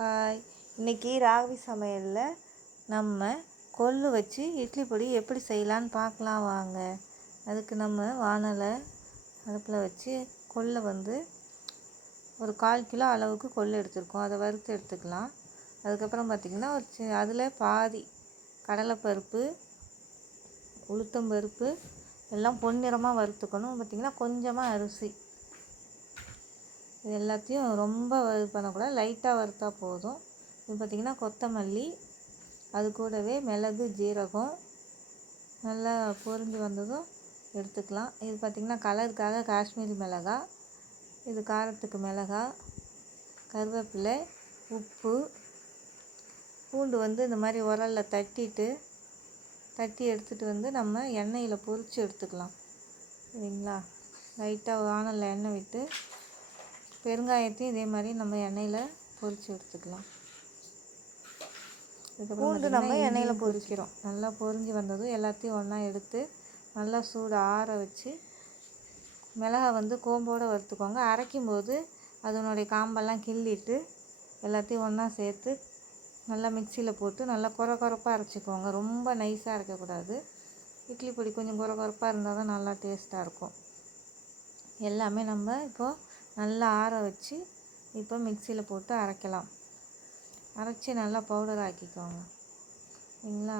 Hi, இன்றைக்கி ராகவி சமையலில் நம்ம கொள்ளு வச்சு இட்லி பொடி எப்படி செய்யலான்னு பார்க்கலாம் வாங்க. அதுக்கு நம்ம வானலை அடுப்பில் வச்சு கொள்ளை ஒரு 1/4 கிலோ அளவுக்கு கொள்ளு எடுத்துருக்கோம். அதை வறுத்து எடுத்துக்கலாம். அதுக்கப்புறம் பார்த்திங்கன்னா அதில் பாதி கடலைப்பருப்பு, உளுத்தம்பருப்பு எல்லாம் பொன்னிறமாக வறுத்துக்கணும். பார்த்திங்கன்னா கொஞ்சமாக அரிசி, இது எல்லாத்தையும் ரொம்ப இது பண்ணக்கூடாது, லைட்டாக வறுத்தா போதும். இது பார்த்திங்கன்னா கொத்தமல்லி, அது கூடவே மிளகு, ஜீரகம் நல்லா பொரிஞ்சு வந்ததும் எடுத்துக்கலாம். இது பார்த்திங்கன்னா கலருக்காக காஷ்மீரி மிளகாய், இது காரத்துக்கு மிளகாய், கருவேப்பிலை, உப்பு, பூண்டு இந்த மாதிரி உரலில் தட்டி எடுத்துகிட்டு நம்ம எண்ணெயில் பொரித்து எடுத்துக்கலாம். சரிங்களா? லைட்டாக வானலில் எண்ணெய் விட்டு பெருங்காயத்தையும் இதே மாதிரி நம்ம எண்ணெயில் பொரித்து எடுத்துக்கலாம். பூண்டு நம்ம எண்ணெயில் பொரிக்கிறோம். நல்லா பொரிஞ்சு வந்ததும் எல்லாத்தையும் ஒன்றா எடுத்து நல்லா சூடு ஆற வச்சு மிளகாய் கோம்போடு வறுத்துக்கோங்க. அரைக்கும்போது அதனுடைய காம்பெல்லாம் கிள்ளிட்டு எல்லாத்தையும் ஒன்றா சேர்த்து நல்லா மிக்சியில் போட்டு நல்லா கொரப்பாக அரைச்சிக்கோங்க. ரொம்ப நைஸாக அரைக்கக்கூடாது. இட்லி பொடி கொஞ்சம் கொரப்பாக இருந்தால் தான் நல்லா டேஸ்ட்டாக இருக்கும். எல்லாமே நம்ம இப்போது நல்லா ஆற வச்சு இப்போ மிக்சியில் போட்டு அரைக்கலாம். அரைச்சி நல்லா பவுடர் ஆக்கிக்கோங்க. சரிங்களா?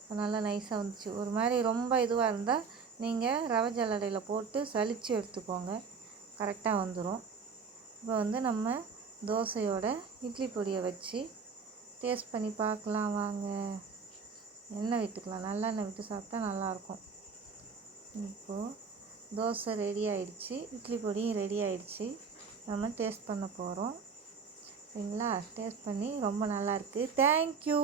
இப்போ நல்லா நைஸாக வந்துச்சு. ஒரு மாதிரி ரொம்ப இதுவாக இருந்தால் நீங்கள் ரவை ஜல்லடையில் போட்டு சலித்து எடுத்துக்கோங்க, கரெக்டாக வந்துடும். இப்போ நம்ம தோசையோட இட்லி பொடியை வச்சு டேஸ்ட் பண்ணி பார்க்கலாம் வாங்க. எண்ணெய் விட்டுக்கலாம், நல்லெண்ணெய் விட்டு சாப்பிட்டா நல்லாயிருக்கும். இப்போது தோசை ரெடி ஆயிடுச்சு, இட்லி பொடியும் ரெடி ஆயிடுச்சு. நம்ம டேஸ்ட் பண்ண போகிறோம். சரிங்களா? டேஸ்ட் பண்ணி ரொம்ப நல்லாயிருக்கு. தேங்க்யூ.